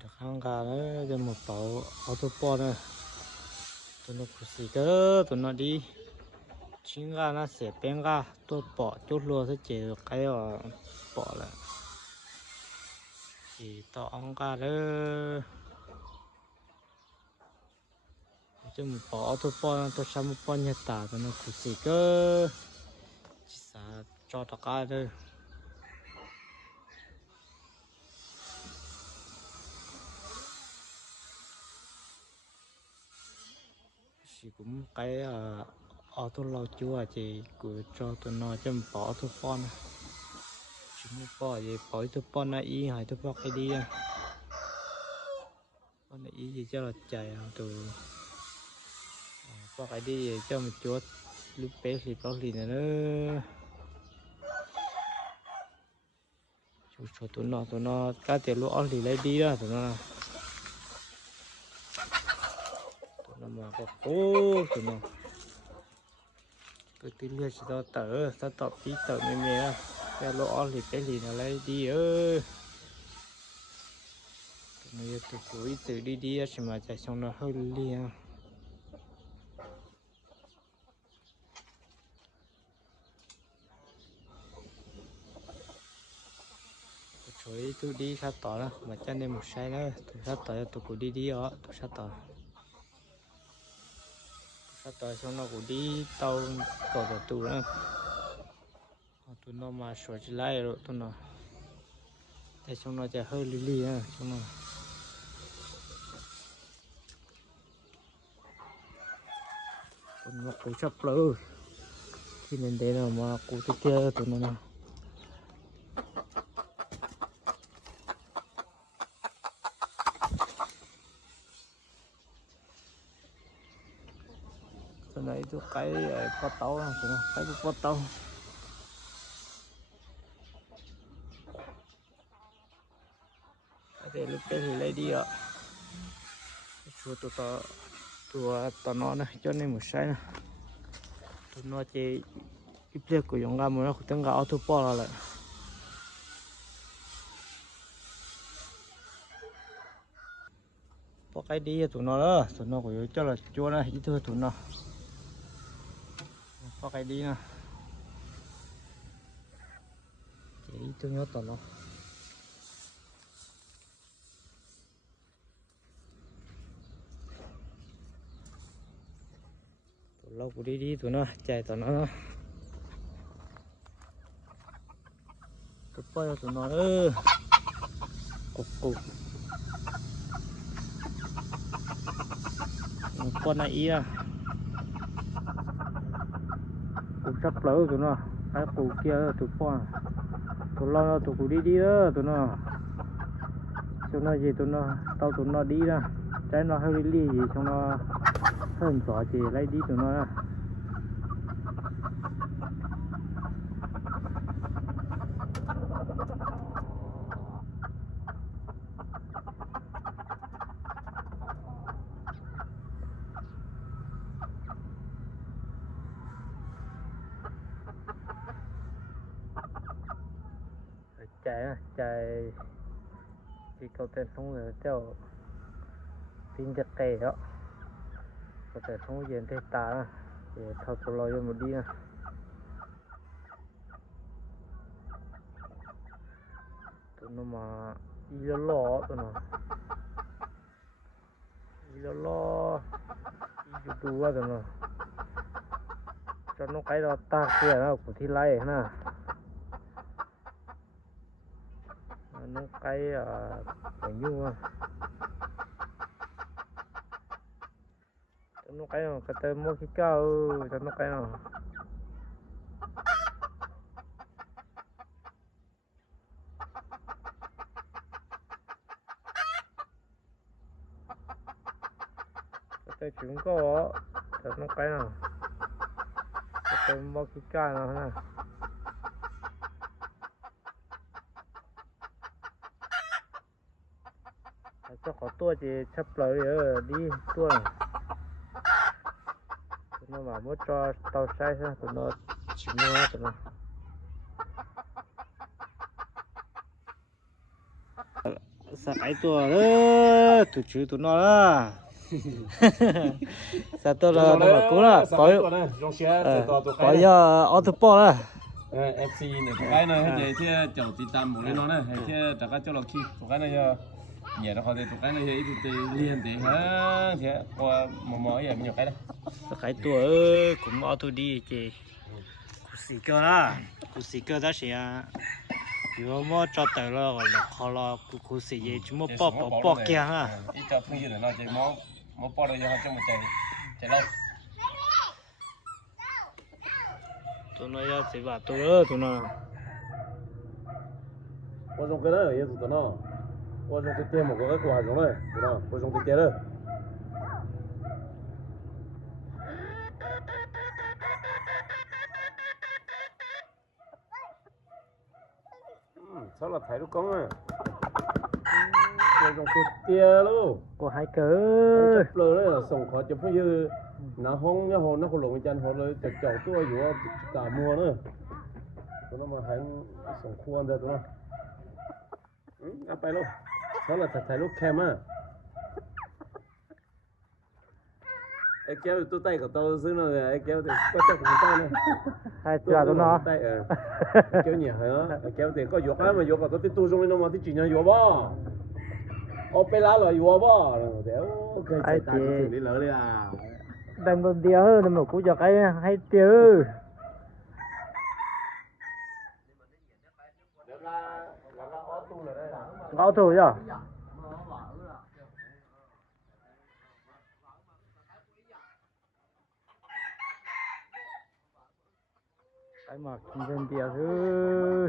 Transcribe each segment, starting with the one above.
จะข้างกาเลยจะหมดเป่าเอาตัวปอดเลยตัวนู้นคุสีก็ตัวนู้นดีชิ้นกาน่าเสียเป็นกาตัวปอดจุดรัวซะเจอใครว่าปอดละอีต่อองกาเลยจะหมดเป่าเอาตัวปอดตัวช้ำปอดเนี่ยตาตัวนู้นคุสีก็จิสาจอตะกาเลยcũng cái ở tôi lâu chúa thì cứ cho tôi nói cho bỏ tôi con chúng bỏ gì bỏ tôi con là ý hay tôi bỏ cái đi con là ý gì cho là chạy từ bỏ cái đi cho một chút lúc bé thì có gì nữa cho tôi nó cái tiền lúa thì lấy đi đó tụi nó mà có cố tụi nó tôi tin là sẽ tớ ta tập tí tớ mẹ cái lỗ thì cái gì nó lấy đi ơi tụi nó tụi cuối tự đi mà chạy xong nó hơi liền chuối tôi đi sát tỏ đó mà chân đây một sai nữa tôi sát tỏ tụi cuối đi đó tôi sát tỏ tao xong nó cũng đi tàu cỏ tụ nữa tụi nó mà sửa lại rồi tụi nó để xong nó sẽ hơi lì á xong nó tụi nó cũng sắp lỡ thì nên đây là mà cụ tới kia tụi nó này itu cái pot tàu cái pot tàu cái lúc cái thì lấy đi ạ chua tụi nó này cho nên một sai này tụi nó chỉ ít liệt của chúng ta muốn nó cũng gạo tụi bỏ lại bỏ cái đi tụi nó đó tụi nó cũng cho là chua này ít thôi tụi nó có cái đi nè chỉ tôi nhớ tao nó tụi lâu cũng đi tụi nó chạy tụi nó tụi bao tụi nó cục con này à tụi sắp lỡ tụi nó cái cụ kia tụi con tụi lo tụi cụ đi đó tụi nó gì tụi nó đi ra trái nó hơi li gì xong nó hơn gió chỉ lấy đi tụi nó chạy thì cầu tên không rồi theo tin chặt kề đó có thể không diện thế ta để thao tụi lo cho một đi nè tụi nó mà đi lo tụi nó đi YouTube á tụi nó cho nó cái đó ta kia nó của thi lái nè nó cái phải nhu nó cái nào cái tên mua cái cao cho nó cái nào cái tên chúng có cho nó cái nào cái tên mua cái cao nào nè cho có tua thì sắp lời đi tua này tụi nó mà muốn cho tàu sai ra tụi nó chịu mua tụi nó sa cái tua đó tụi chú tụi nó đó sa tôi là nó mà cố là có auto ball đó FC เนี่ยตัวไอ้นะให้เที่ยวเจ้าติดตามหมดเลยเนาะนะให้เที่ยวจากก็เจ้าเราคิดตัวไอ้นะจะเนี่ยเราเขาจะตัวไอ้นะจะอีตัวเรียนเด็กฮะเที่ยวพอมออย่างมันอยู่ไกลนะ sa cái tua cũng auto đi chị cú xì cơ đó cú xì cơ đó thì nếu mà cho tới là gọi là khó là cú xì gì chúng mà bỏ kia ha ít cho phương diện nó chỉ mó bỏ được cho một chạy lâu tụi nó ra chỉ bảo tụi nó我从这来也是的呢，我从这点么个挂上来，是吧？我从这点了。sao là thấy nó con à? Tôi trong cái tia luôn. Có hai cỡ. Chụp lơ đấy, sống khó chụp như nó hông nhá hồn nó không lồng chân hồnเลยจะเจาะตัวอยู่ว่าตามัวเนอะตัวนั้นมาหายสองควรเด้อตัวนั้นเอาไปลูกเขาละถ่ายรูปแคมอ่ะไอ้แก้วตัวใต้กับตัวซื้อเนาะไอ้แก้วตัวก็จับของใต้เนาะ Hai chả tụi nó.ใต้แก้วเนี่ยเหรอไอ้แก้วตัวก็ยกมาอยู่กับตัวที่ตู้ตรงนี้เนาะมาที่จีนอยู่บ่เอาไปล้างเลยอยู่บ่เดี๋ยวเคยใส่ถึงนี่เลยอ่ะĐâm luôn đĩa hơn, đâm một cú cho cái hay tiêu. Ngõ thủ chưa? Cái mà dân đĩa thứ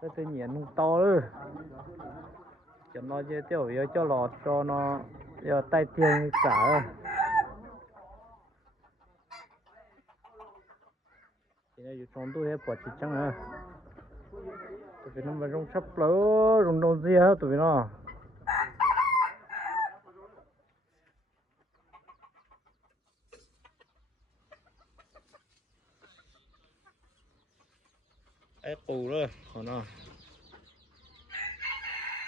cái tự nhiên nó to nữa cho nó dễ tiêu yếu cho lọt cho nó giờ tay tiền cả rồi thì này trong tôi hết bỏ chỉ trắng à tụi nó mà rong sắp lỡ rong đâu gì hết tụi nó cái cù đó còn nó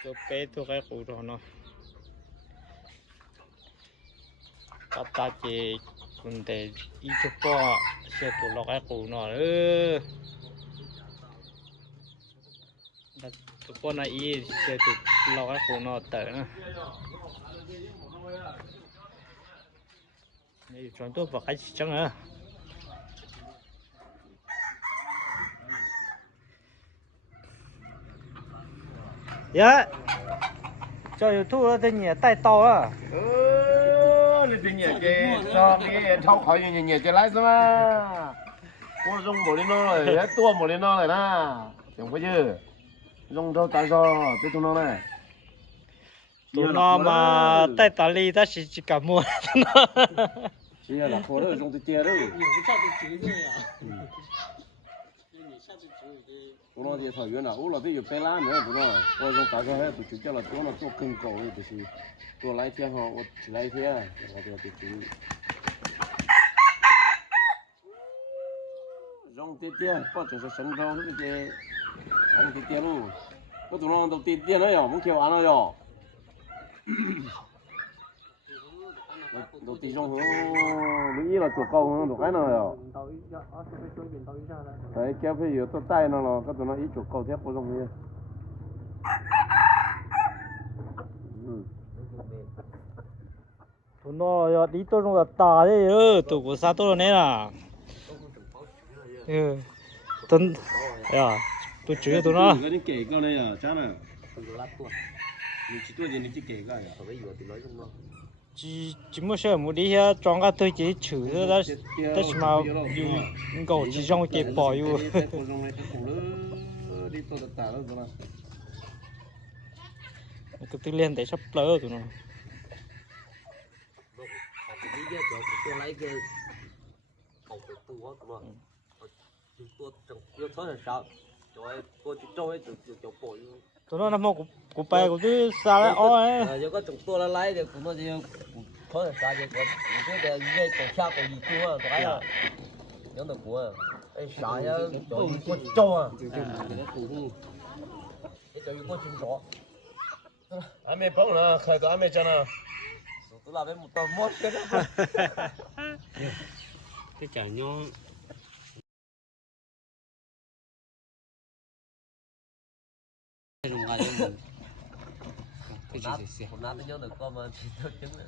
cho bé tôi cái cù đó nó ta chỉ còn để ít chút bỏ sẽ tụt lọt cái củ nó nữa tụt bỏ này ít sẽ tụt lọt cái củ nó tới nữa này chọn tôi vào cái gì chẳng à dạ cho YouTube tên nhỉ tay to à你年纪说你超考验年纪来是吗？我用没得弄了，也多没得弄了呐，听不去，用着再说，别动弄了。tụi nó mà tay tali li ta chỉ cả mua是呀，那可能用的点了。我老爹草原了，我老爹有白拉面，不知道，我用大概还都就叫了多了做更高的，就是多来一天哈，我只来一天，我就要得注意。用点点，不就是生长那些，用点点喽，我都让都点点了呀，没开完了呀。都地上河，你伊了做高河都开那呀。tại kéo phải yếu tố tay nó là các tụi nó ít chỗ cầu thép có trong kia tụi nó đi tôi trong là tà đấy tụi của sao tôi này là tuần tôi chửi tụi nó cái kể con này à chắc là mình chỉ tôi gì mình chỉ kể cái à chỉ mới sợ một đi ha chọn cái tôi chỉ chửi thôi đó đó mà cầu chỉ trong cái bỏ vô cái tư liên để sắp lỡ tụi nó tụi nó nằm của bài của thứ sao đấy ôi giờ có chục tua lấy thì cũng nó chỉ thôi là sao vậy cái cái dây cổ xa cổ gì cua cái là giống được cua ấy sao nhá chỗ có trâu à 就要过清楚。阿妹帮了，开到阿妹家了。都那边到摸去了。这讲妞。这种感觉，我拿的妞的过嘛，其实真的。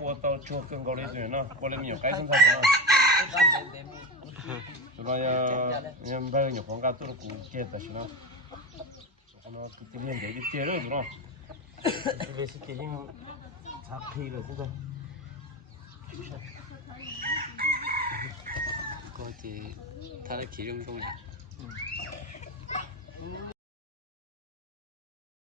我到做更高的水呢，过来没有改成啥子了。这个要买个牛黄嘎做了古结的是呢，这个这边这个结了是呢，这个是结成擦黑了这个。估计他的体重重了。